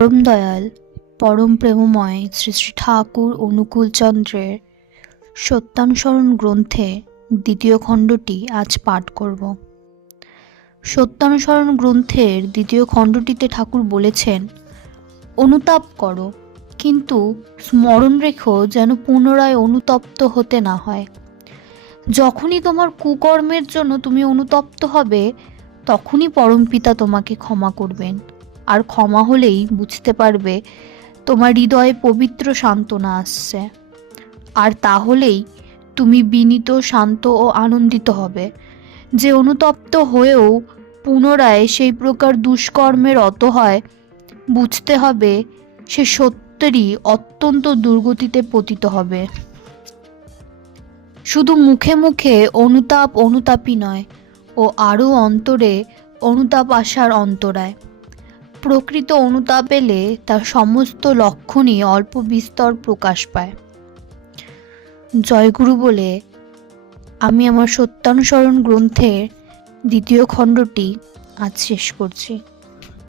পরম দয়াল পরম প্রেমময় শ্রী শ্রী ঠাকুর অনুকূলচন্দ্রের সত্যানুসরণ গ্রন্থে দ্বিতীয় খণ্ডটি আজ পাঠ করব। সত্যানুসরণ গ্রন্থের দ্বিতীয় খণ্ডটিতে ঠাকুর বলেছেন, অনুতাপ করো, কিন্তু স্মরণ রেখো যেন পুনরায় অনুতপ্ত হতে না হয়। যখনই তোমার কুকর্মের জন্য তুমি অনুতপ্ত হবে, তখনই পরমপিতা তোমাকে ক্ষমা করবেন। আর ক্ষমা হলেই বুঝতে পারবে তোমার হৃদয়ে পবিত্র সান্ত্বনা আসছে। আর তাহলেই তুমি বিনীত, শান্ত ও আনন্দিত হবে। যে অনুতপ্ত হয়েও পুনরায় সেই প্রকার দুষ্কর্মে রত হয়, বুঝতে হবে সে সত্যেরই অত্যন্ত দুর্গতিতে পতিত হবে। শুধু মুখে মুখে অনুতাপই নয়, ও আরও অন্তরে অনুতাপ আসার অন্তরায়। প্রকৃত অনুতাপ এলে তার সমস্ত লক্ষণই অল্প বিস্তর প্রকাশ পায়। জয়গুরু বলে আমি আমার সত্যানুসরণ গ্রন্থের দ্বিতীয় খণ্ডটি আজ শেষ করছি।